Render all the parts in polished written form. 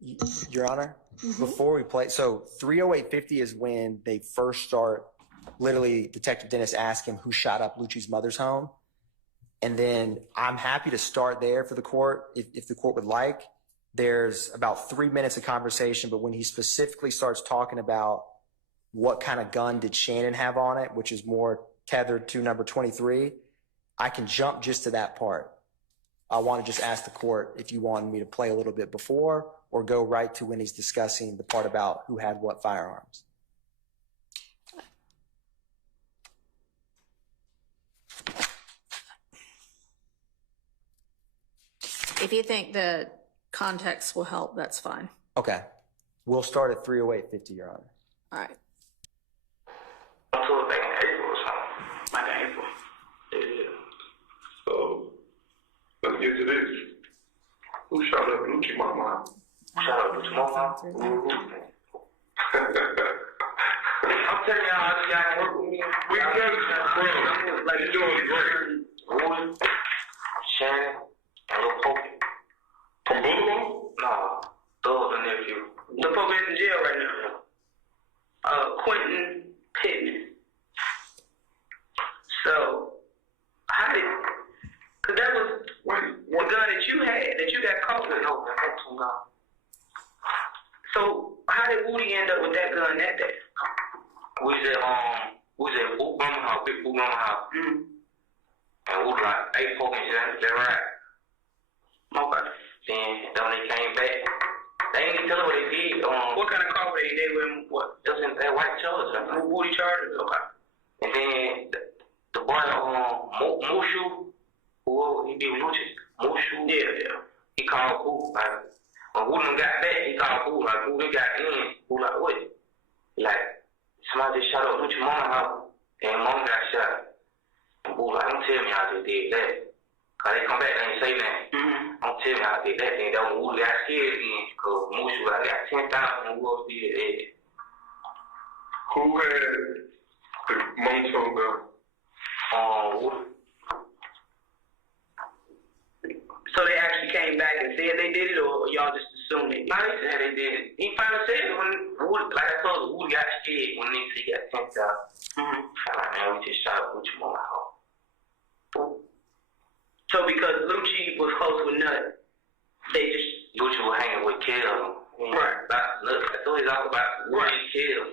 Your Honor, before we play, so 30850 is when they first start, literally Detective Dennis asked him who shot up Lucci's mother's home. And then I'm happy to start there for the court if the court would like. There's about 3 minutes of conversation, but when he specifically starts talking about what kind of gun did Shannon have on it, which is more tethered to number 23, I can jump just to that part. I want to just ask the court if you wanted me to play a little bit before or go right to when he's discussing the part about who had what firearms. If you think the context will help, that's fine. Okay. We'll start at 30850, Your Honor. All right. I told back in April or something. Like in April. Yeah. So, let's get to this. Who shot up Lucci Mama? Shot up Lucci Mama? I'm telling y'all, y'all can work with me. We can get it, like, you're doing great. Roy, Shannon, and Lil Pokey. From Boulevard? Nah, those are nephew. The Pokey's in jail right now. Quentin Pittman. So, how did, cause that was the gun that you had, that you got caught with. No, that's some gun. So, how did Woody end up with that gun that day? We was at Boot Mama house, big Boot Mama house. Mm-hmm. And we was like, hey, fucking shit, that's right. Okay. Then when they came back, they ain't tell us what they did. What kind of car were they? They were in what? It was in that white Charger. Woody Charger? Okay. And then the boy, Mushu, who he did with Lucci. Mushu? Yeah. He called Boo. Like, when Woody got back, he called Boo. Like, Boo, they got in. Boo, like, what? Like, somebody just shot up Lucci Mama house, and Mom got shot. And Boo, like, don't tell me how they did that. Cause they come back and they say that. Mm-hmm. Don't tell me how they did that. Then that one Woody got scared again. Cause Mushu, I got 10,000 and Woody did that. Who had the Monto gun? Woody. So they actually came back and said they did it, or y'all just assumed it? No, they said they did it. He finally said it when Woody, like I told you, Woody got scared when they said he got 10,000. Mm-hmm. Like, man, we just shot up Lucci Mama house. So because Lucci was close with Nut, they just... Lucci was hanging with Kel. Right. That's what he's all about. Lucci and Kel.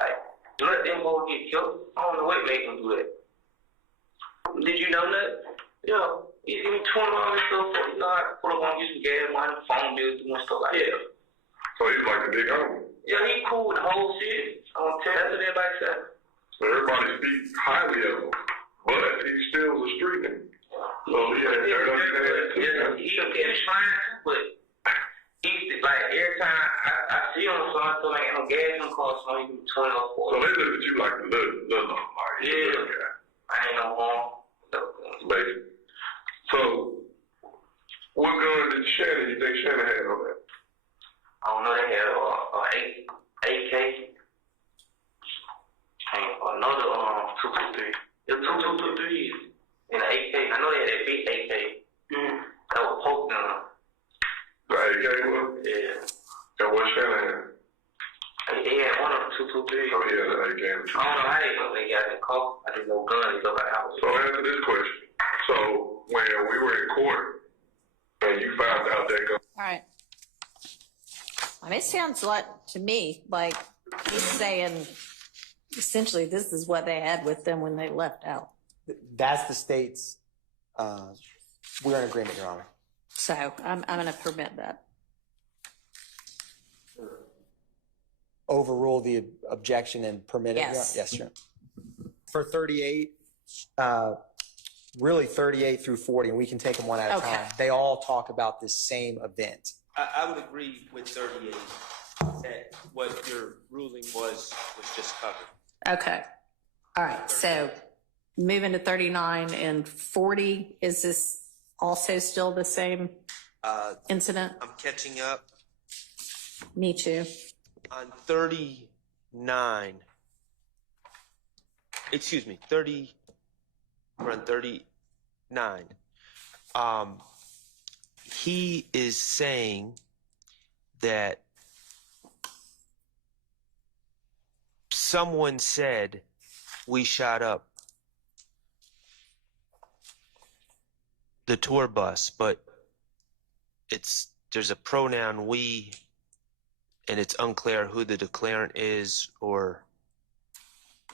Like, Nut them boys get killed. I don't know what made them do that. Did you know Nut? Yeah. He gave me $20 and stuff. You know, I put up on get some gas money, phone bills, doing stuff like that. Yeah. So he's like a big homie. Yeah, he cool with the whole city. That's what everybody said. So everybody speaks highly of him, but he still was a street nigga. So yeah, he was trying to, but he's like every time I see him, so I feel like no gas in the car, so he can turn it off. So they look at you like the little like yeah. I ain't no harm. Basically. So what gun did Shannon? You think Shannon had on that? I don't know. They had AK. And another 223. It was 223. In the AK, I know they had that big AK. Mm. That was poke gun. The AK was? Yeah. And what Shannon had? They had one of them, 223. Oh, he had an AK. I don't know how they got in the car. I didn't know guns. They go by the house. So answer this question. So when we were in court and you found out that gun. All right. I mean, it sounds like to me like he's saying essentially this is what they had with them when they left out. That's the state's, we're in agreement, Your Honor. So I'm going to permit that. Overrule the objection and permit it? Yes. Yes, sure. For 38, really 38 through 40, and we can take them one at a time. They all talk about this same event. I would agree with 38 that what your ruling was just covered. Okay. All right. So moving to 39 and 40, is this also still the same incident? I'm catching up. Me too. On 39, excuse me, 30, we're on 39. He is saying that someone said we shot up the tour bus, but there's a pronoun we, and it's unclear who the declarant is or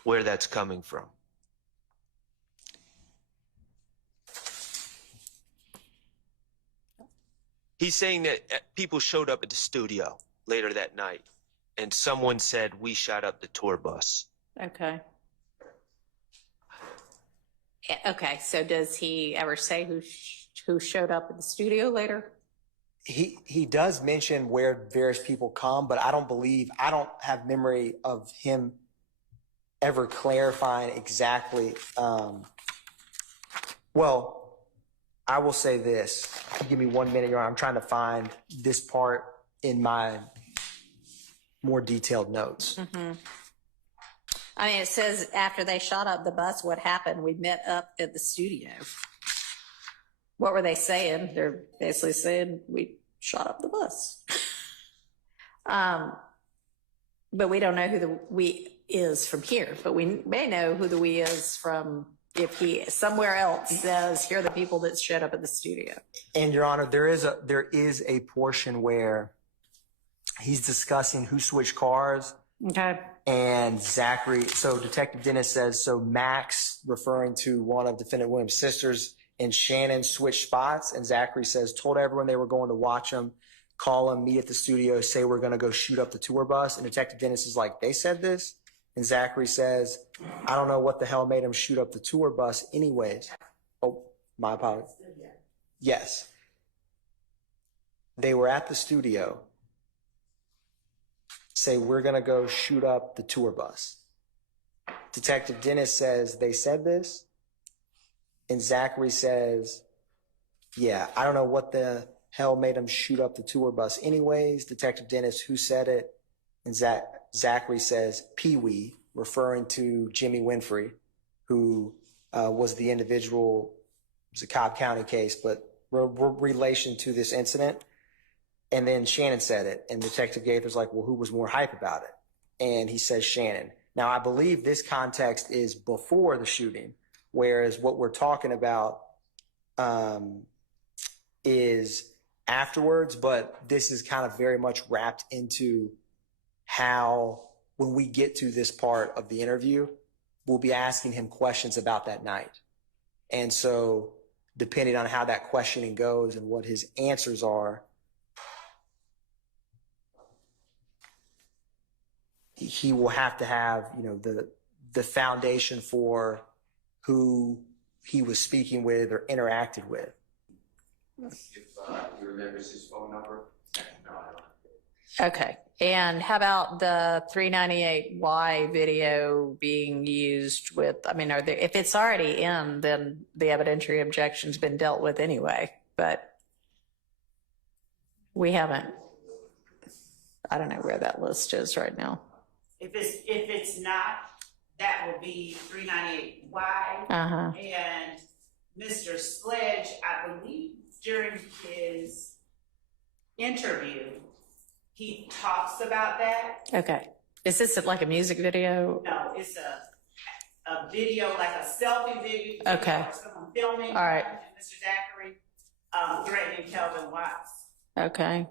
where that's coming from. He's saying that people showed up at the studio later that night, and someone said, we shot up the tour bus. Okay. Okay, so does he ever say who showed up at the studio later? He does mention where various people come, but I don't have memory of him ever clarifying exactly. Well, I will say this. Give me 1 minute, Your Honor. I'm trying to find this part in my more detailed notes. Mm-hmm. I mean, it says after they shot up the bus, what happened? We met up at the studio. What were they saying? They're basically saying we shot up the bus. But we don't know who the we is from here, but we may know who the we is from if he somewhere else says, here are the people that showed up at the studio. And Your Honor, there is a portion where he's discussing who switched cars. Okay. And Zachary, so Detective Dennis says, so Max, referring to one of Defendant Williams' sisters, and Shannon switched spots. And Zachary says, told everyone they were going to watch him, call him, meet at the studio, say we're going to go shoot up the tour bus. And Detective Dennis is like, they said this? And Zachary says, I don't know what the hell made him shoot up the tour bus anyways. Oh, my apologies. Yes. They were at the studio. Say, we're going to go shoot up the tour bus. Detective Dennis says, they said this? And Zachary says, yeah, I don't know what the hell made him shoot up the tour bus anyways. Detective Dennis, who said it? And Zachary says, Pee-wee, referring to Jimmy Winfrey, who was the individual. It was a Cobb County case, but relation to this incident. And then Shannon said it, and Detective Gaither's like, well, who was more hype about it? And he says Shannon. Now, I believe this context is before the shooting, whereas what we're talking about is afterwards, but this is kind of very much wrapped into how, when we get to this part of the interview, we'll be asking him questions about that night. And so depending on how that questioning goes and what his answers are, he will have to have, the foundation for who he was speaking with or interacted with. If he remembers his phone number? No, I don't. Okay. And how about the 398Y video being used with, if it's already in, then the evidentiary objection's been dealt with anyway, but we haven't, I don't know where that list is right now. If it's not, that will be 398Y. Uh-huh. And Mr. Sledge, I believe during his interview, he talks about that. Okay. Is this like a music video? No, it's a video, like a selfie video. Okay. Or someone filming. All right. And Mr. Zachary threatening Kelvin Watts. Okay.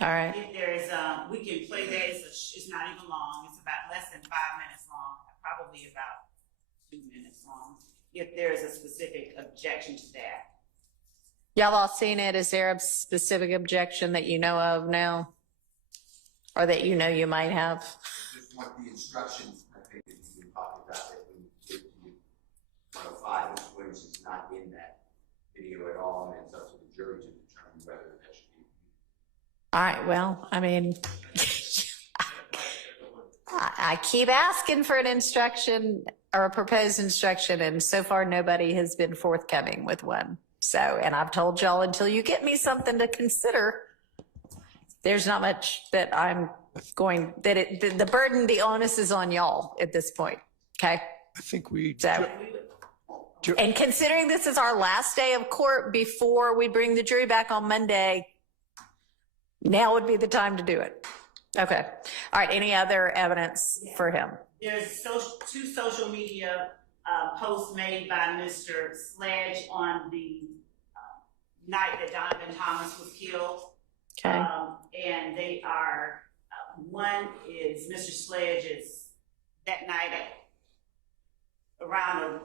All right. If there is, we can play that. It's not even long. It's about less than 5 minutes long. Probably about 2 minutes long. If there is a specific objection to that. Y'all all seen it? Is there a specific objection that you know of now? Or that you know you might have? Just want the instructions, I think, that you've been talking about that we give to you. 105, Mr. Williams is not in that video at all, and it's up to the jury to determine whether that should be. All right, well, I keep asking for an instruction or a proposed instruction, and so far nobody has been forthcoming with one. So, and I've told y'all until you get me something to consider, there's not much that I'm going, the burden, the onus is on y'all at this point. Okay? I think we, So, And considering this is our last day of court before we bring the jury back on Monday, now would be the time to do it. Okay. All right. Any other evidence for him? There's two social media posts made by Mr. Sledge on the night that Donovan Thomas was killed. Okay. And they are, one is Mr. Sledge is that night around the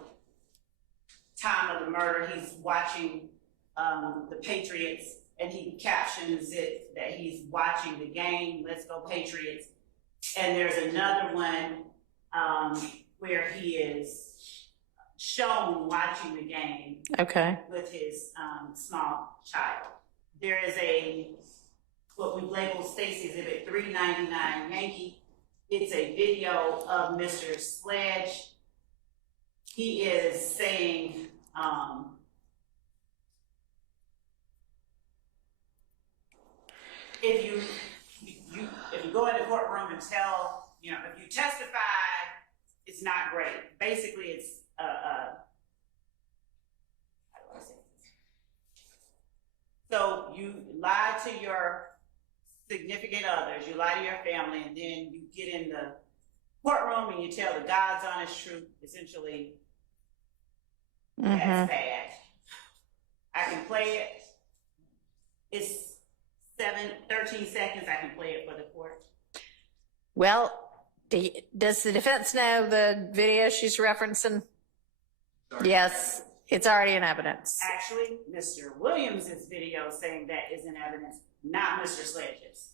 time of the murder, he's watching the Patriots, and he captions it that he's watching the game, Let's Go Patriots. And there's another one where he is shown watching the game Okay. with his small child. There is what we label Stacy Exhibit 399 Yankee. It's a video of Mr. Sledge. He is saying, if you go in the courtroom and tell, if you testify, it's not great. Basically, it's how do I say this? So you lie to your significant others, you lie to your family, and then you get in the courtroom and you tell the God's honest truth. Essentially, that's bad. I can play it. It's 13 seconds. I can play it for the court. Well, does the defense know the video she's referencing? Yes, it's already in evidence. Actually, Mr. Williams' video saying that is in evidence, not Mr. Sledge's.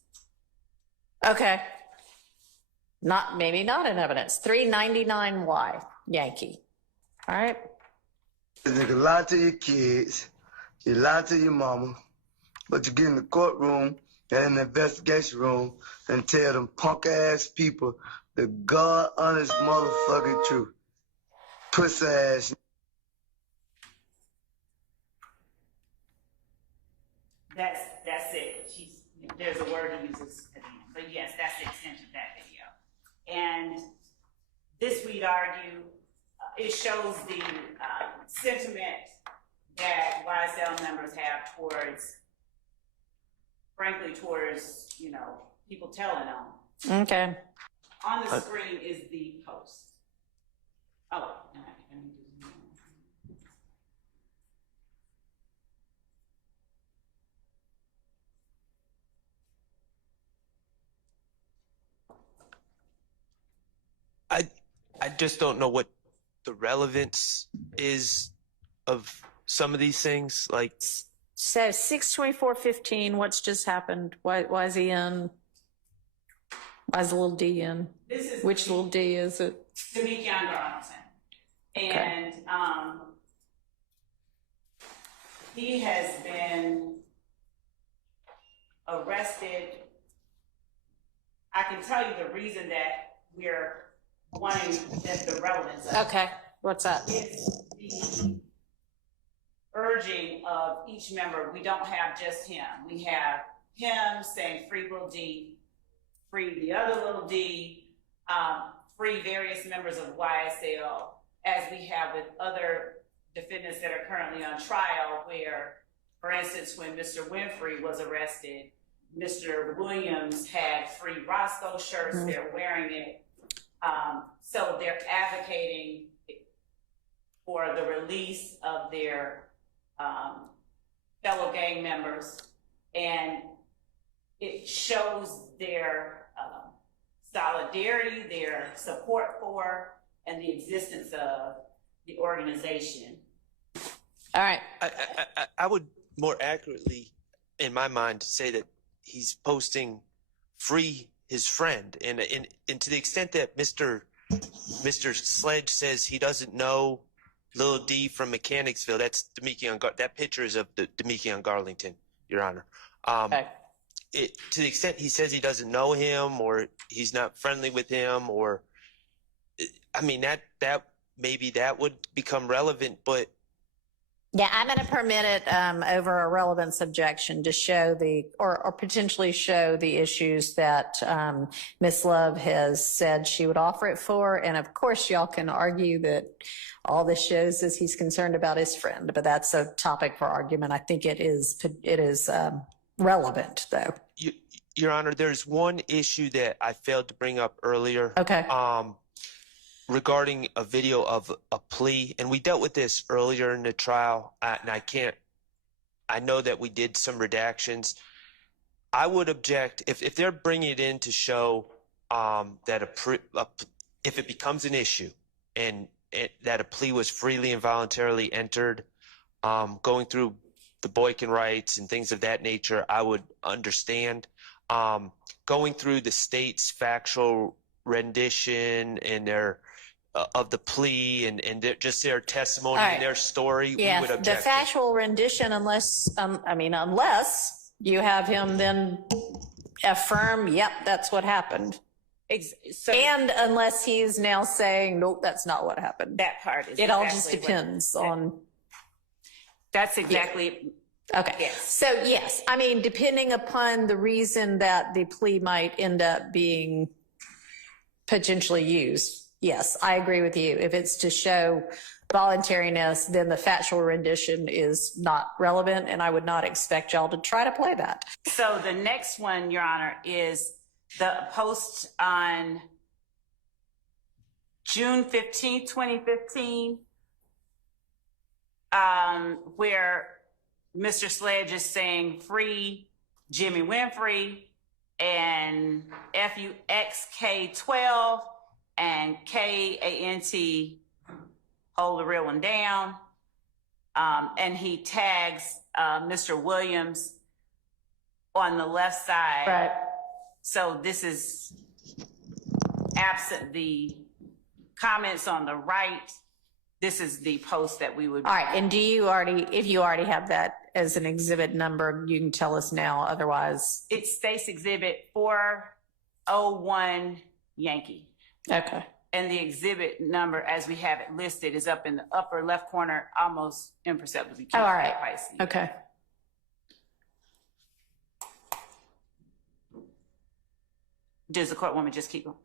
Okay. Maybe not in evidence. 399Y Yankee. All right. You can lie to your kids, you lie to your mama, but you get in the courtroom and in the investigation room and tell them punk ass people the God honest motherfucking truth. Puss ass. That's it. There's a word he uses at the end. But yes, that's the extent of that video. And this, we'd argue, it shows the sentiment that YSL members have towards, frankly, people telling them. Okay. On the screen is the post. Oh, I just don't know what the relevance is of some of these things. Like, So 6/24/15, what's just happened? Why is he in? Why is the little D in? Which little D is it? Demekion Garlington. And he has been arrested. I can tell you the reason that we're wanting the relevance of it. Okay. What's that? It's the urging of each member. We don't have just him. We have him saying free little D, free the other little D, free various members of YSL, as we have with other defendants that are currently on trial, where, for instance, when Mr. Winfrey was arrested, Mr. Williams had free Roscoe shirts. They're wearing it. So they're advocating for the release of their fellow gang members, and it shows their solidarity, their support for, and the existence of the organization. All right. I would more accurately, in my mind, say that he's posting free his friend, and to the extent that Mr. Sledge says he doesn't know Lil D from Mechanicsville, that's Demekion. That picture is of the Demekion Garlington, Your Honor. Okay. To the extent he says he doesn't know him, or he's not friendly with him, or I mean that maybe that would become relevant, but Yeah, I'm going to permit it over a relevance objection to show or potentially show the issues that Ms. Love has said she would offer it for. And of course, y'all can argue that all this shows is he's concerned about his friend, but that's a topic for argument. I think it is relevant, though. Your Honor, there's one issue that I failed to bring up earlier. Okay. Regarding a video of a plea, and we dealt with this earlier in the trial, and I know that we did some redactions. I would object if they're bringing it in to show that if it becomes an issue and that a plea was freely and voluntarily entered, going through the Boykin rights and things of that nature, I would understand. Going through the state's factual rendition and their of the plea and just their testimony and their story, we would object. The factual rendition, unless you have him then affirm, yep, that's what happened. And unless he's now saying, nope, that's not what happened. That part is it all just depends on. That's exactly. Okay. Yes. So yes, I mean, depending upon the reason that the plea might end up being potentially used. Yes, I agree with you. If it's to show voluntariness, then the factual rendition is not relevant, and I would not expect y'all to try to play that. So the next one, Your Honor, is the post on June 15th, 2015, where Mr. Sledge is saying free Jimmy Winfrey and FUXK12 and KANT hold the real one down. And he tags Mr. Williams on the left side. Right. So this is absent the comments on the right. This is the post that we would. All right. And if you already have that as an exhibit number, you can tell us now. Otherwise, it's State's Exhibit 401 Yankee. Okay. And the exhibit number, as we have it listed, is up in the upper left corner, almost imperceptibly. Oh, all right. Okay. Does the court want me to just keep going?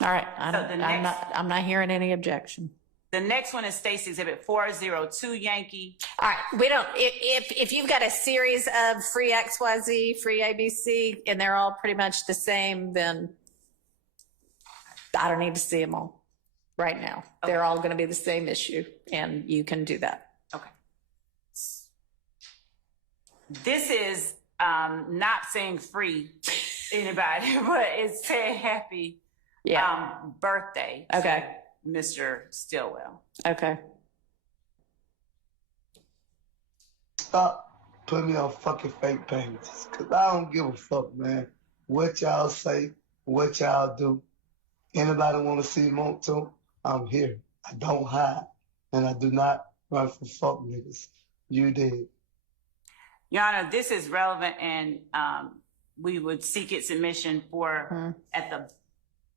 All right. I'm not hearing any objection. The next one is State's Exhibit 402 Yankee. All right. We don't, if you've got a series of free XYZ, free ABC, and they're all pretty much the same, then I don't need to see them all right now. Okay. They're all going to be the same issue, and you can do that. Okay. This is not saying free anybody, but it's saying happy birthday. Okay. To Mr. Stillwell. Okay. Stop putting me on fucking fake pages, because I don't give a fuck, man. What y'all say, what y'all do. Anybody want to see Monto? I'm here. I don't hide. And I do not run for fuck niggas. You did. Your Honor, this is relevant, and we would seek its submission for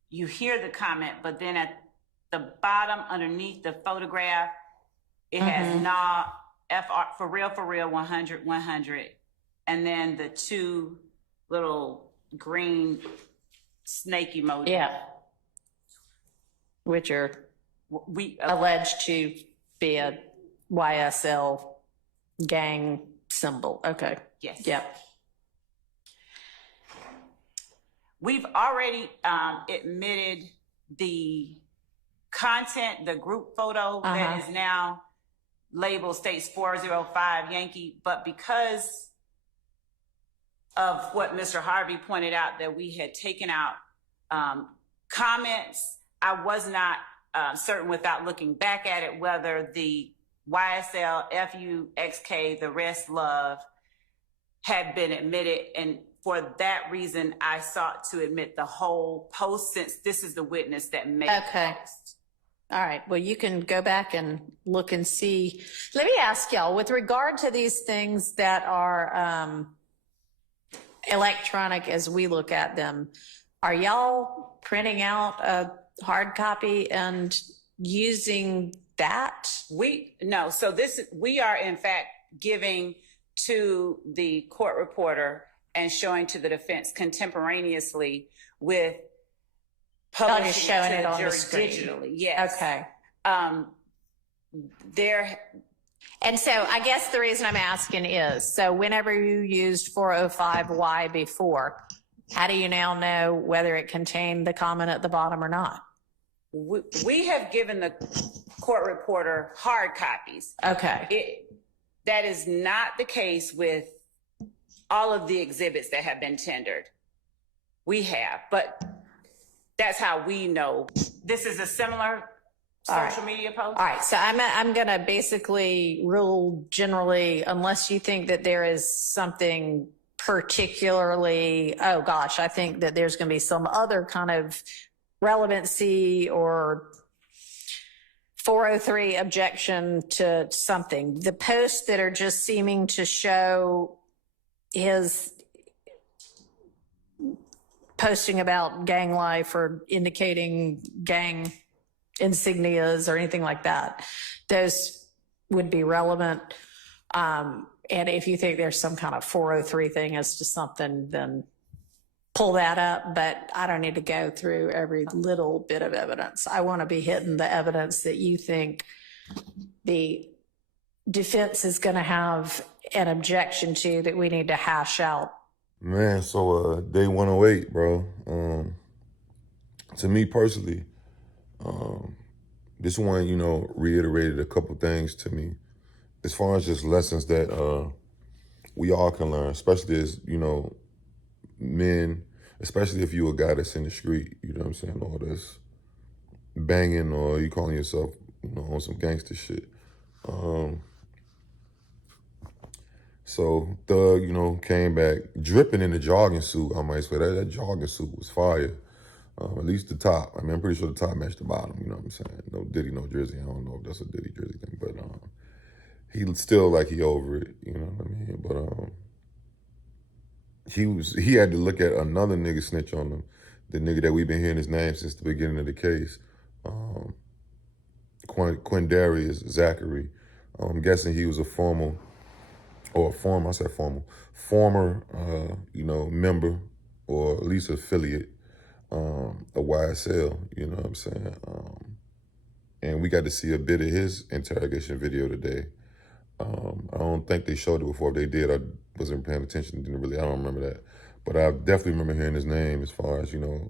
you hear the comment, but then at the bottom underneath the photograph, it has FR for real 100 100, and then the two little green snake emojis. Yeah. Which are alleged to be a YSL gang symbol. Okay. Yes. Yep. We've already admitted the content, the group photo that is now labeled States 405 Yankee, but because of what Mr. Harvey pointed out, that we had taken out comments, I was not certain without looking back at it whether the YSL, FUXK, the rest love had been admitted, and for that reason, I sought to admit the whole post, since this is the witness that made the post. All right. Well, you can go back and look and see. Let me ask y'all, with regard to these things that are electronic as we look at them, are y'all printing out a hard copy and using that? We are in fact giving to the court reporter and showing to the defense contemporaneously with publishing just showing it to it the on the jury screen. digitally. Yes. Okay. There. And so I guess the reason I'm asking is, so whenever you used 405Y before, how do you now know whether it contained the comment at the bottom or not? We have given the court reporter hard copies. Okay. That is not the case with all of the exhibits that have been tendered. We have, but that's how we know. This is a similar social media post? All right, so I'm going to basically rule generally, unless you think that there is something particularly, oh gosh, I think that there's going to be some other kind of relevancy or 403 objection to something. The posts that are just seeming to show his posting about gang life or indicating gang insignias or anything like that, those would be relevant. And if you think there's some kind of 403 thing as to something, then pull that up. But I don't need to go through every little bit of evidence. I want to be hitting the evidence that you think the defense is going to have an objection to, that we need to hash out. Man, so day 108, bro. To me personally, this one, you know, reiterated a couple things to me as far as just lessons that we all can learn, especially as, you know, men, especially if you a guy that's in the street, you know what I'm saying, or that's banging, or you calling yourself, you know, on some gangster shit. So Thug, you know, came back dripping in the jogging suit, I might say. That jogging suit was fire. At least the top. I mean, I'm pretty sure the top matched the bottom, you know what I'm saying? No Diddy, no Drizzy. I don't know if that's a Diddy Drizzy thing, but he still like he over it, you know what I mean? But he had to look at another nigga snitch on him, the nigga that we've been hearing his name since the beginning of the case. Quindarius Zachary. I'm guessing he was a former, you know, member, or at least affiliate of YSL, you know what I'm saying? And we got to see a bit of his interrogation video today. I don't think they showed it before. If they did, I wasn't paying attention. I don't remember that. But I definitely remember hearing his name as far as, you know.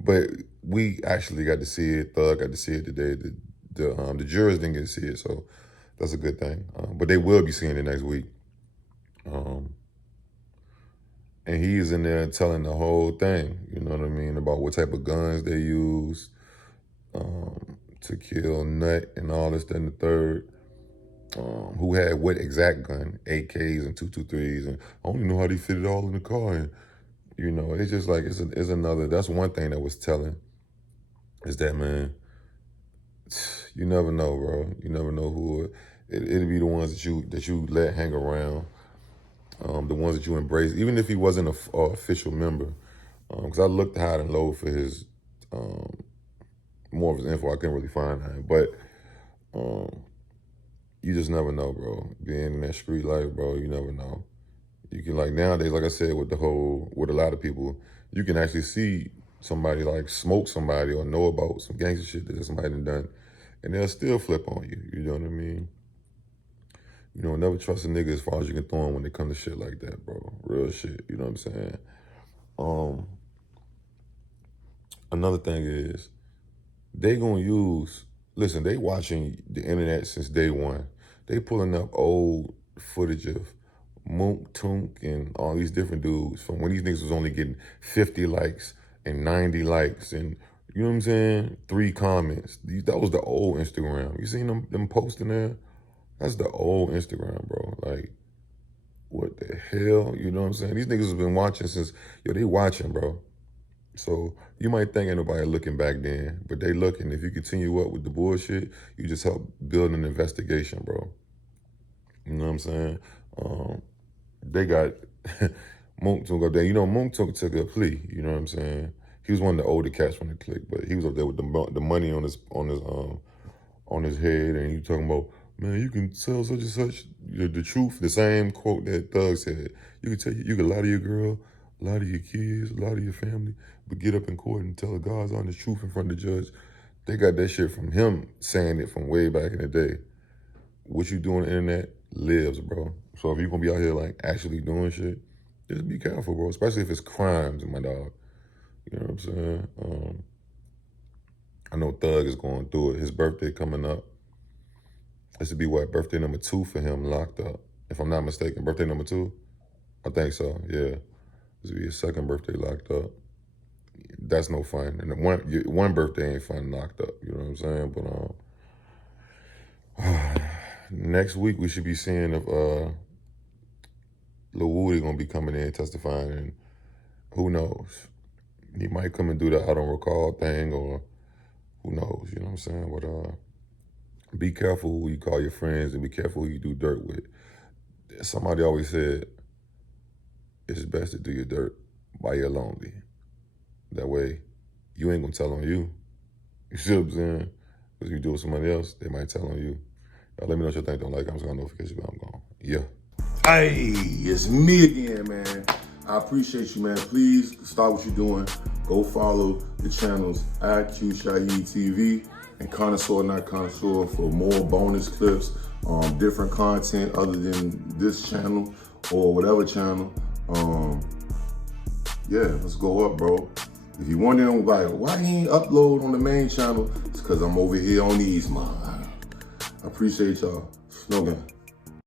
But we actually got to see it. Thug got to see it today. The jurors didn't get to see it, so that's a good thing. But they will be seeing it next week. And he is in there telling the whole thing, you know what I mean, about what type of guns they use to kill Nut and all this, that, and the third. Who had what exact gun, AKs and 223s, and I don't even know how they fit it all in the car. And, you know, it's just like, it's another, that's one thing that was telling, is that, man, you never know, bro. You never know who, it'll be the ones that you let hang around, the ones that you embrace, even if he wasn't an official member. Because I looked high and low for his, more of his info. I couldn't really find that. But you just never know, bro. Being in that street life, bro, you never know. You can, like, nowadays, like I said, with a lot of people, you can actually see somebody, like, smoke somebody or know about some gangster shit that somebody done, and they'll still flip on you. You know what I mean? You know, never trust a nigga as far as you can throw him when it comes to shit like that, bro. Real shit, you know what I'm saying? Another thing is, they gonna use, listen, they watching the internet since day one. They pulling up old footage of Mook, Tunk, and all these different dudes from when these niggas was only getting 50 likes and 90 likes and, you know what I'm saying, 3 comments. That was the old Instagram. You seen them posting there? That's the old Instagram, bro. Like, what the hell? You know what I'm saying? These niggas have been watching since, they watching, bro. So you might think ain't nobody looking back then, but they looking. If you continue up with the bullshit, you just help build an investigation, bro. You know what I'm saying? They got Mook Tunk up there. You know, Mook Tunk took a plea. You know what I'm saying? He was one of the older cats from the clique, but he was up there with the money on on his head, and you talking about, man, you can tell such and such the truth. The same quote that Thug said. You can lie to your girl, lie to your kids, lie to your family, but get up in court and tell the God's honest truth in front of the judge. They got that shit from him saying it from way back in the day. What you do on the internet lives, bro. So if you're gonna be out here like actually doing shit, just be careful, bro. Especially if it's crimes, my dog. You know what I'm saying? I know Thug is going through it. His birthday coming up. This would be what, birthday number 2 for him locked up. If I'm not mistaken, birthday number 2? I think so, yeah. This would be his second birthday locked up. That's no fun. And one birthday ain't fun locked up, you know what I'm saying? But next week we should be seeing if Lil Woody gonna be coming in testifying, and who knows? He might come and do the I don't recall thing, or who knows, you know what I'm saying? But be careful who you call your friends, and be careful who you do dirt with. Somebody always said, it's best to do your dirt while you're lonely. That way, you ain't gonna tell on you. You see what I'm saying? Because if you do it with somebody else, they might tell on you. Y'all let me know what you think. Don't like it. I'm just gonna notification, but I'm gone. Yeah. Hey, it's me again, man. I appreciate you, man. Please stop what you're doing. Go follow the channels IQ Shaheed TV and Connoisseur Not Connoisseur for more bonus clips, different content other than this channel or whatever channel. Yeah, let's go up, bro. If you wondering like why he ain't upload on the main channel, it's because I'm over here on these, man. I appreciate y'all. Snow gang.